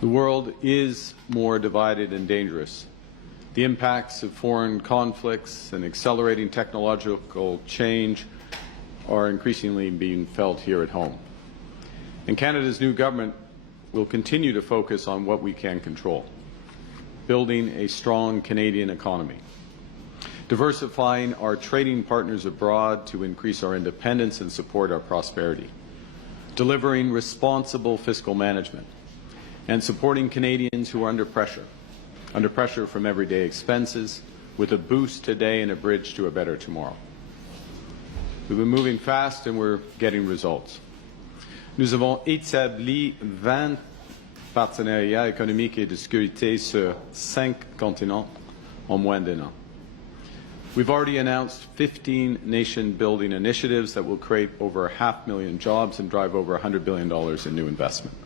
The world is more divided and dangerous. The impacts of foreign conflicts and accelerating technological change are increasingly being felt here at home. And Canada's new government will continue to focus on what we can control, building a strong Canadian economy, diversifying our trading partners abroad to increase our independence and support our prosperity, delivering responsible fiscal management, and supporting Canadians who are under pressure from everyday expenses, with a boost today and a bridge to a better tomorrow. We've been moving fast and we're getting results. Nous avons établi 20 partenariats économiques et de sécurité sur 5 continents en moins d'un an. We've already announced 15 nation-building initiatives that will create over 500,000 jobs and drive over $100 billion in new investment.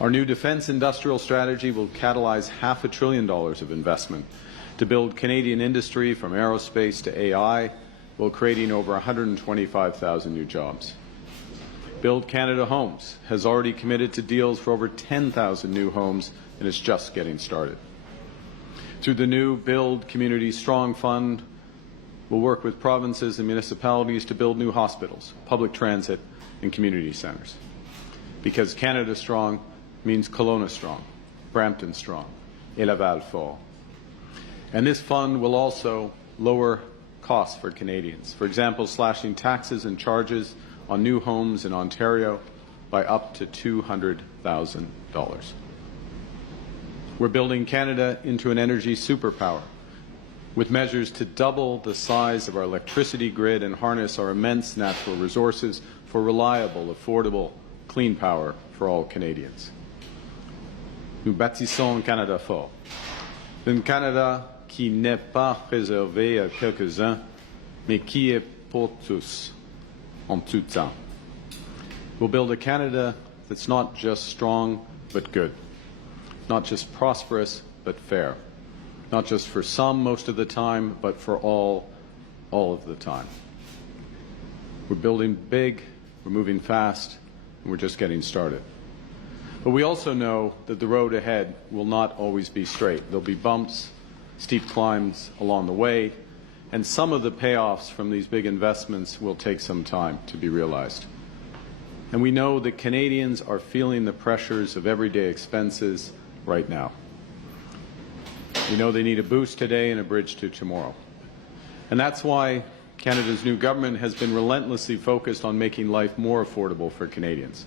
Our new defence industrial strategy will catalyze $500 billion of investment to build Canadian industry from aerospace to AI, while creating over 125,000 new jobs. Build Canada Homes has already committed to deals for over 10,000 new homes and is just getting started. Through the new Build Community Strong Fund, we'll work with provinces and municipalities to build new hospitals, public transit, and community centres. Because Canada Strong means Kelowna strong, Brampton strong, et Laval fort. And this fund will also lower costs for Canadians. For example, slashing taxes and charges on new homes in Ontario by up to $200,000. We're building Canada into an energy superpower with measures to double the size of our electricity grid and harness our immense natural resources for reliable, affordable, clean power for all Canadians. Nous bâtissons un Canada fort, un Canada qui n'est pas réservé à quelques-uns, mais qui est pour tous, en tout temps. We'll build a Canada that's not just strong, but good, not just prosperous, but fair, not just for some most of the time, but for all of the time. We're building big, we're moving fast, and we're just getting started. But we also know that the road ahead will not always be straight. There'll be bumps, steep climbs along the way, and some of the payoffs from these big investments will take some time to be realized. And we know that Canadians are feeling the pressures of everyday expenses right now. We know they need a boost today and a bridge to tomorrow. And that's why Canada's new government has been relentlessly focused on making life more affordable for Canadians.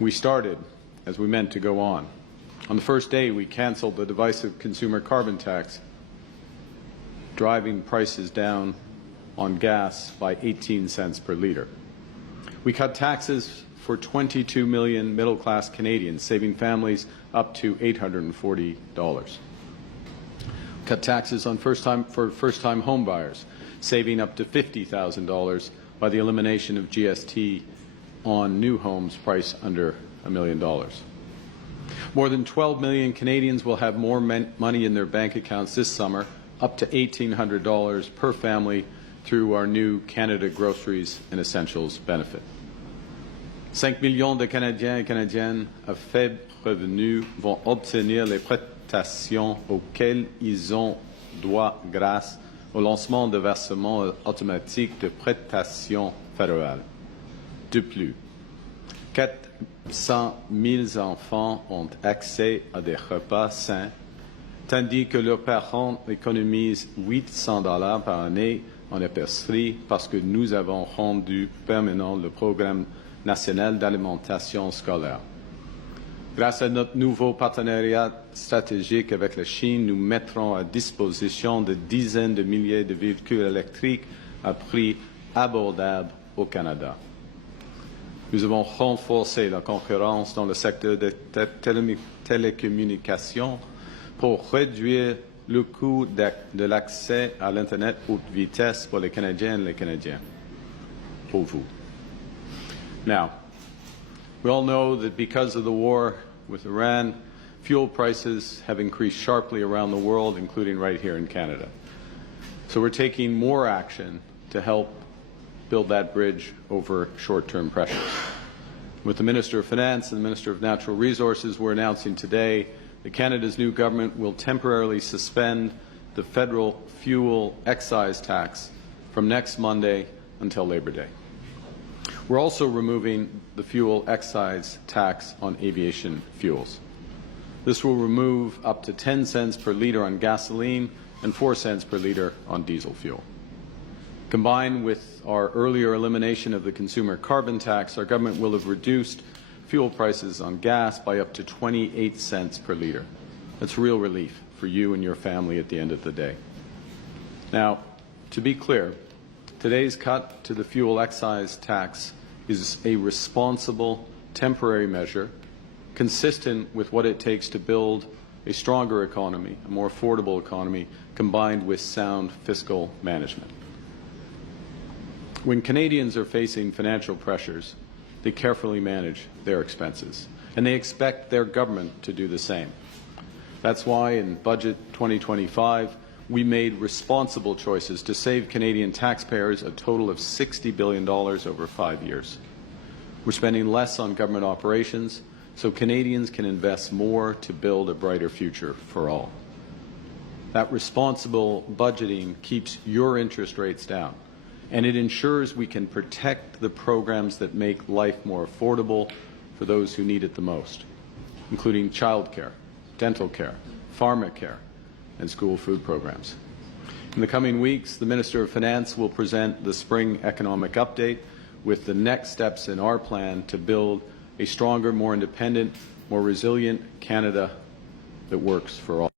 We started as we meant to go on. On the first day, we cancelled the divisive consumer carbon tax, driving prices down on gas by 18 cents per litre. We cut taxes for 22 million middle-class Canadians, saving families up to $840. Cut taxes on first-time home buyers, saving up to $50,000 by the elimination of GST on new homes priced under $1 million. More than 12 million Canadians will have more money in their bank accounts this summer, up to $1,800 per family through our new Canada Groceries and Essentials benefit. 5 millions de Canadiens et Canadiennes à faible revenu vont obtenir les prestations auxquelles ils ont droit grâce au lancement de versements automatiques de prestations fédérales. De plus, 400 000 enfants ont accès à des repas sains, tandis que leurs parents économisent $800 par année en épicerie parce que nous avons rendu permanent le programme national d'alimentation scolaire. Grâce à notre nouveau partenariat stratégique avec la Chine, nous mettrons à disposition de dizaines de milliers de véhicules électriques à prix abordable au Canada. Nous avons renforcé la concurrence dans le secteur des télécommunications pour réduire le coût de l'accès à l'Internet haute vitesse pour les Canadiennes et les Canadiens. Pour vous. Now, we all know that because of the war with Iran, fuel prices have increased sharply around the world, including right here in Canada. So we're taking more action to help build that bridge over short-term pressures. With the Minister of Finance and the Minister of Natural Resources, we're announcing today that Canada's new government will temporarily suspend the federal fuel excise tax from next Monday until Labor Day. We're also removing the fuel excise tax on aviation fuels. This will remove up to 10 cents per litre on gasoline and 4 cents per litre on diesel fuel. Combined with our earlier elimination of the consumer carbon tax, our government will have reduced fuel prices on gas by up to 28 cents per litre. That's real relief for you and your family at the end of the day. Now, to be clear, today's cut to the fuel excise tax is a responsible, temporary measure consistent with what it takes to build a stronger economy, a more affordable economy, combined with sound fiscal management. When Canadians are facing financial pressures, they carefully manage their expenses, and they expect their government to do the same. That's why in Budget 2025, we made responsible choices to save Canadian taxpayers a total of $60 billion over 5 years. We're spending less on government operations so Canadians can invest more to build a brighter future for all. That responsible budgeting keeps your interest rates down, and it ensures we can protect the programs that make life more affordable for those who need it the most, including childcare, dental care, pharmacare, and school food programs. In the coming weeks, the Minister of Finance will present the Spring Economic Update with the next steps in our plan to build a stronger, more independent, more resilient Canada that works for all.